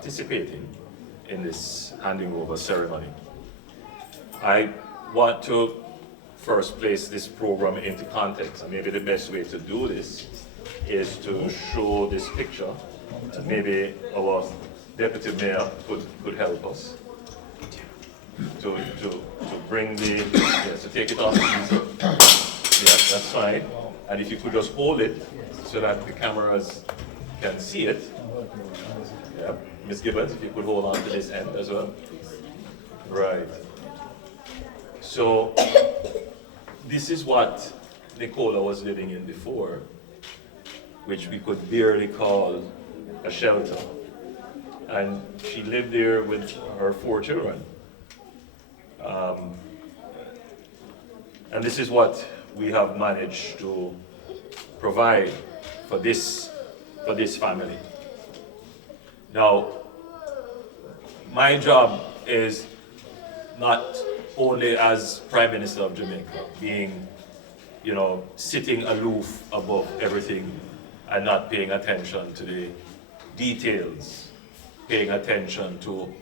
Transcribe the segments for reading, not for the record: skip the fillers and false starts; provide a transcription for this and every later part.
participating in this handing over ceremony. I want to first place this program into context, and maybe the best way to do this is to show this picture, and maybe our deputy mayor could help us to bring the, yes, to take it off easy. Yes, that's fine. And if you could just hold it so that the cameras can see it. Yeah, Ms. Gibbons, if you could hold on to this end as well. Right. So this is what Nicola was living in before, which we could barely call a shelter. And she lived there with her 4 children. And this is what we have managed to provide for this family. Now, my job is not only as Prime Minister of Jamaica, being, sitting aloof above everything and not paying attention to the details, paying attention to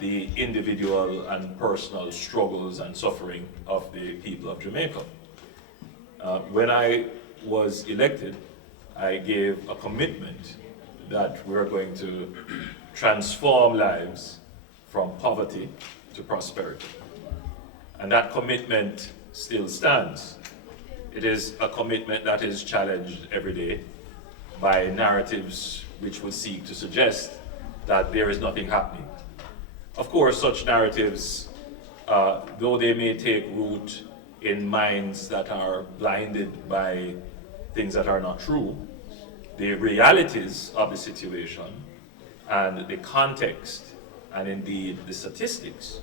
the individual and personal struggles and suffering of the people of Jamaica. When I was elected, I gave a commitment that we're going to transform lives from poverty to prosperity. And that commitment still stands. It is a commitment that is challenged every day by narratives which would seek to suggest that there is nothing happening. Of course, such narratives, though they may take root in minds that are blinded by things that are not true, the realities of the situation and the context and indeed the statistics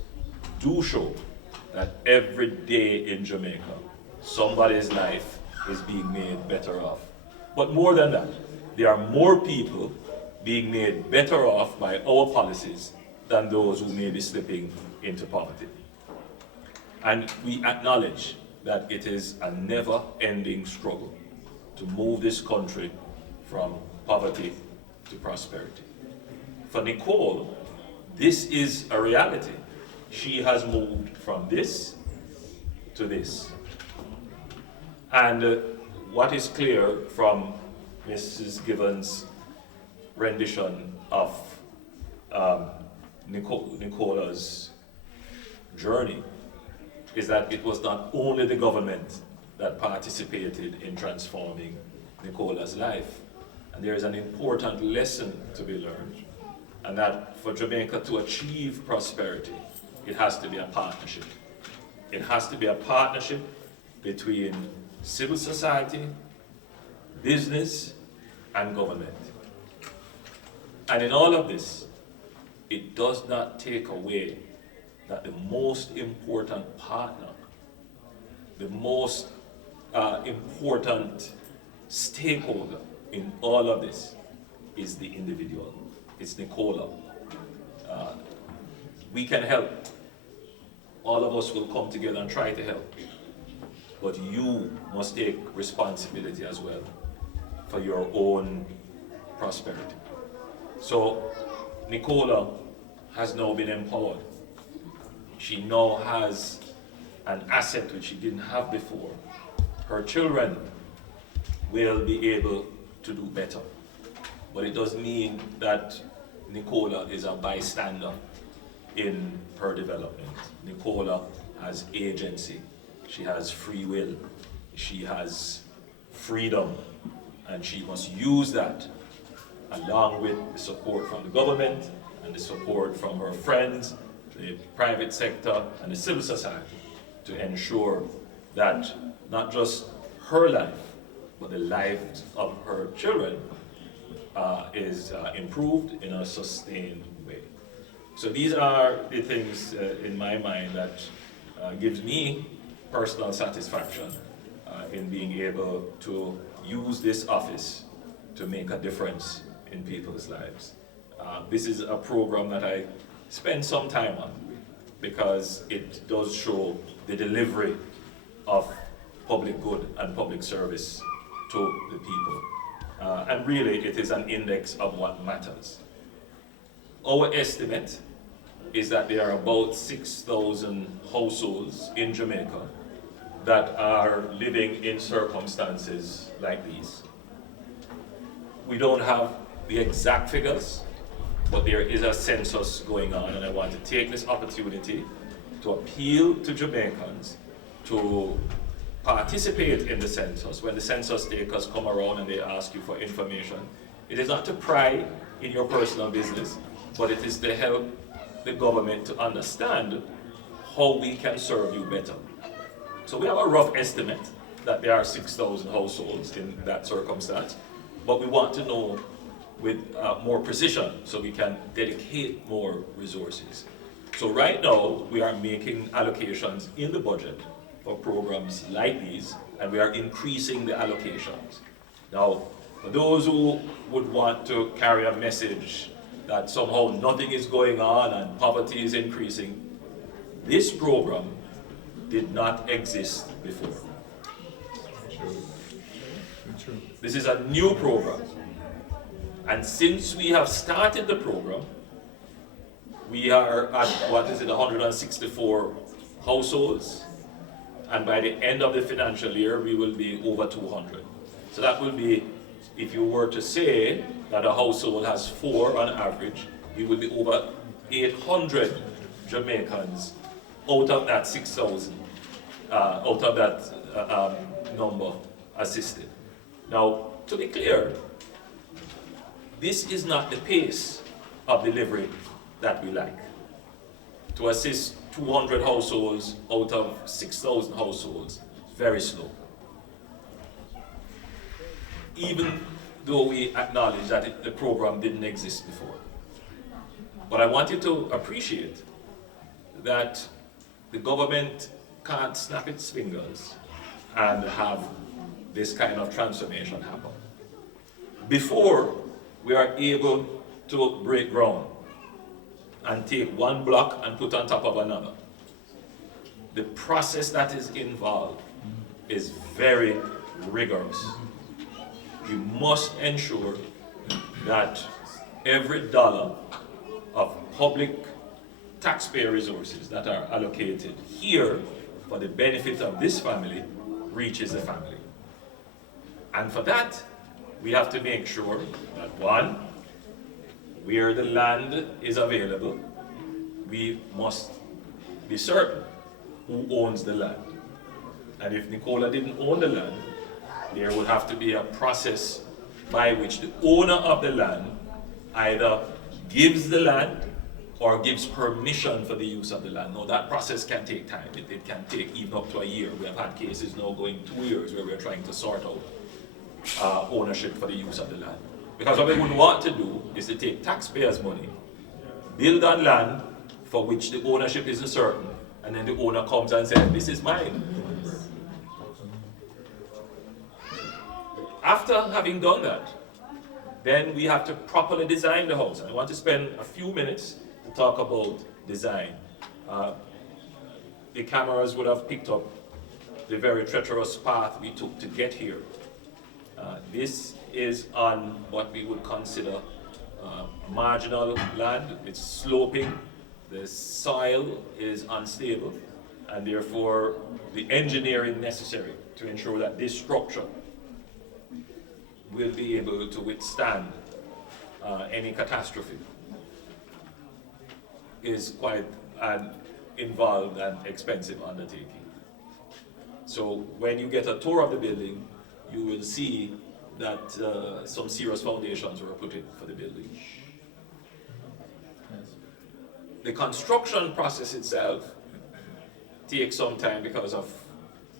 do show that every day in Jamaica, somebody's life is being made better off. But more than that, there are more people being made better off by our policies than those who may be slipping into poverty. And we acknowledge that it is a never-ending struggle to move this country from poverty to prosperity. For Nicole, this is a reality. She has moved from this to this. And what is clear from Mrs. Gibbons' rendition of Nicola's journey is that it was not only the government that participated in transforming Nicola's life. And there is an important lesson to be learned, and that for Jamaica to achieve prosperity, it has to be a partnership. It has to be a partnership between civil society, business, and government. And in all of this, it does not take away that the most important partner, the most important stakeholder in all of this is the individual. It's Nicola. We can help. All of us will come together and try to help. But you must take responsibility as well for your own prosperity. So Nicola has now been empowered. She now has an asset which she didn't have before. Her children will be able to do better. But it does mean that Nicola is a bystander in her development. Nicola has agency. She has free will. She has freedom. And she must use that along with the support from the government and the support from her friends, the private sector, and the civil society to ensure that not just her life, but the lives of her children is improved in a sustained way. So these are the things in my mind that gives me personal satisfaction in being able to use this office to make a difference in people's lives. This is a program that I spend some time on because it does show the delivery of public good and public service to the people. And really, it is an index of what matters. Our estimate is that there are about 6,000 households in Jamaica that are living in circumstances like these. We don't have the exact figures, but there is a census going on, and I want to take this opportunity to appeal to Jamaicans to participate in the census. When the census takers come around and they ask you for information, it is not to pry in your personal business, but it is to help the government to understand how we can serve you better. So we have a rough estimate that there are 6,000 households in that circumstance, but we want to know with more precision so we can dedicate more resources. So right now we are making allocations in the budget for programs like these, and we are increasing the allocations. Now, for those who would want to carry a message that somehow nothing is going on and poverty is increasing, this program did not exist before. This is a new program. And since we have started the program, we are at, 164 households. And by the end of the financial year, we will be over 200. So that will be, if you were to say that a household has 4 on average, we will be over 800 Jamaicans out of that 6,000, out of that number assisted. Now, to be clear, this is not the pace of delivery that we like. To assist 200 households out of 6,000 households, very slow. Even though we acknowledge that the program didn't exist before. But I want you to appreciate that the government can't snap its fingers and have this kind of transformation happen. Before we are able to break ground and take one block and put on top of another, the process that is involved is very rigorous. You must ensure that every dollar of public taxpayer resources that are allocated here for the benefit of this family reaches the family. And for that, we have to make sure that, one, where the land is available, we must be certain who owns the land. And if Nicola didn't own the land, there would have to be a process by which the owner of the land either gives the land or gives permission for the use of the land. Now that process can take time. It can take even up to a year. We have had cases now going 2 years where we're trying to sort out ownership for the use of the land. Because what we would want to do is to take taxpayers' money, build on land for which the ownership isn't certain, and then the owner comes and says, this is mine. After having done that, then we have to properly design the house. And I want to spend a few minutes to talk about design. The cameras would have picked up the very treacherous path we took to get here. This is on what we would consider marginal land. It's sloping, the soil is unstable, and therefore the engineering necessary to ensure that this structure will be able to withstand any catastrophe is quite an involved and expensive undertaking. So when you get a tour of the building, you will see that some serious foundations were put in for the building. The construction process itself takes some time because of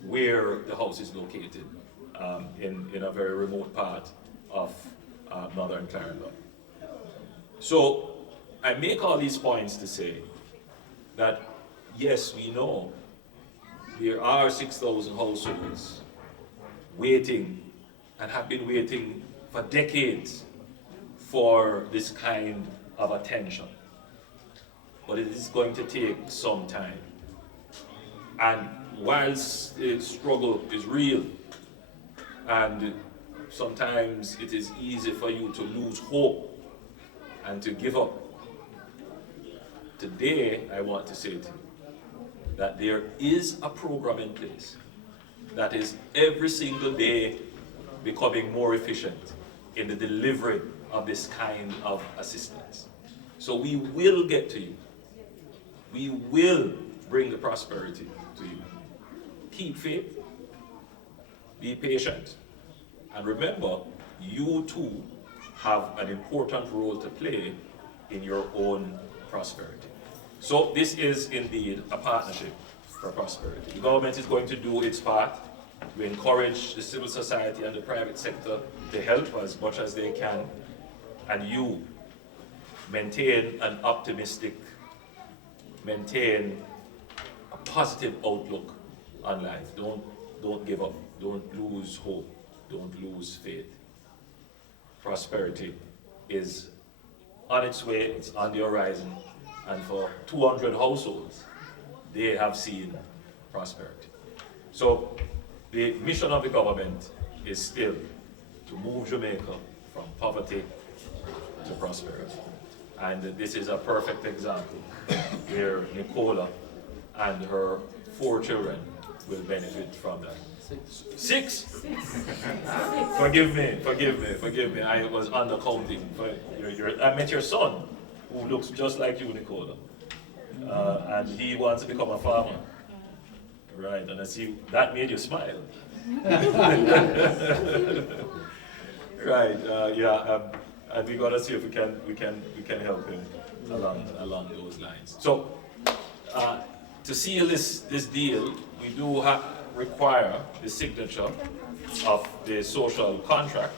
where the house is located in a very remote part of northern Clarendon. So I make all these points to say that yes, we know there are 6,000 households waiting and have been waiting for decades for this kind of attention. But it is going to take some time. And whilst the struggle is real, and sometimes it is easy for you to lose hope and to give up, today I want to say to you that there is a program in place that is every single day becoming more efficient in the delivery of this kind of assistance. So we will get to you. We will bring the prosperity to you. Keep faith, be patient, and remember, you too have an important role to play in your own prosperity. So this is indeed a partnership for prosperity. The government is going to do its part. We encourage the civil society and the private sector to help as much as they can, and you maintain an optimistic, maintain a positive outlook on life. Don't give up. Don't lose hope. Don't lose faith. Prosperity is on its way. It's on the horizon. And for 200 households, they have seen prosperity. So the mission of the government is still to move Jamaica from poverty to prosperity. And this is a perfect example where Nicola and her 4 children will benefit from that. 6? Forgive me. I was undercounting. I met your son, who looks just like you, Nicola. And he wants to become a farmer. Right, and I see that made you smile. Right, and we gotta see if we can help him along those lines. So to seal this deal, we do require the signature of the social contract.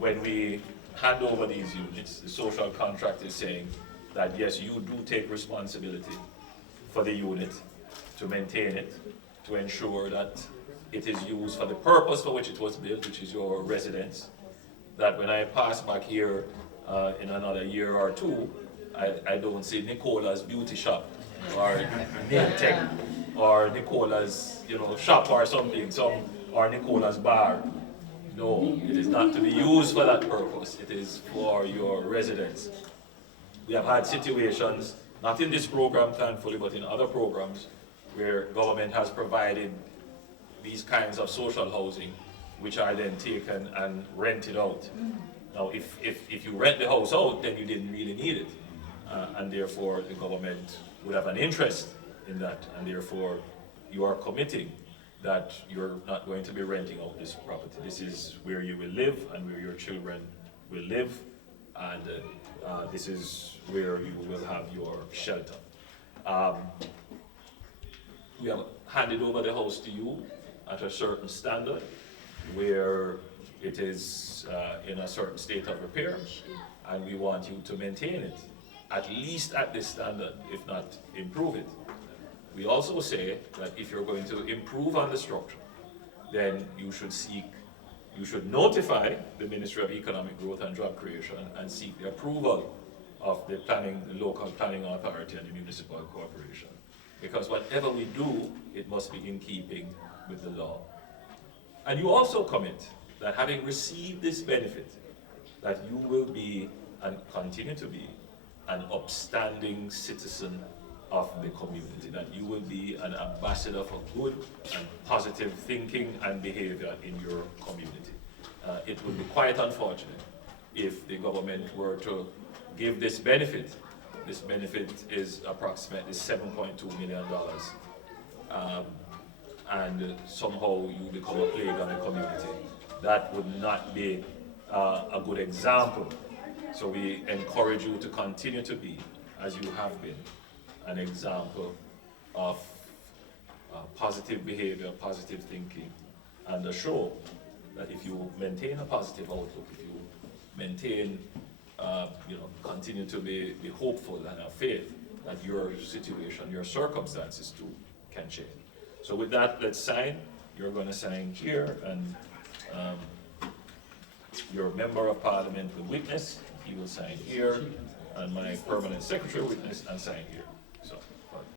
When we hand over these units, the social contract is saying that yes, you do take responsibility for the unit, to maintain it, to ensure that it is used for the purpose for which it was built, which is your residence. That when I pass back here in another year or two, I don't see Nicola's beauty shop or nail tech or Nicola's shop or something, or Nicola's bar. No, it is not to be used for that purpose. It is for your residence. We have had situations, not in this program thankfully, but in other programs, where government has provided these kinds of social housing, which are then taken and rented out. Now, if you rent the house out, then you didn't really need it. And therefore, the government would have an interest in that, and therefore, you are committing that you're not going to be renting out this property. This is where you will live and where your children will live, and this is where you will have your shelter. We have handed over the house to you at a certain standard, where it is in a certain state of repair, and we want you to maintain it, at least at this standard, if not improve it. We also say that if you're going to improve on the structure, then you should notify the Ministry of Economic Growth and Job Creation and seek the approval of the local planning authority and the municipal corporation. Because whatever we do, it must be in keeping with the law. And you also commit that having received this benefit, that you will be and continue to be an upstanding citizen of the community, that you will be an ambassador for good and positive thinking and behavior in your community. It would be quite unfortunate if the government were to give this benefit. This benefit is approximately $7.2 million. And somehow you become a plague on the community. That would not be a good example. So we encourage you to continue to be, as you have been, an example of positive behavior, positive thinking, and a show that if you maintain a positive outlook, if you maintain, continue to be hopeful and have faith that your situation, your circumstances too can change. So with that, let's sign. You're going to sign here, and your member of parliament will witness. He will sign here, and my permanent secretary will witness and sign here.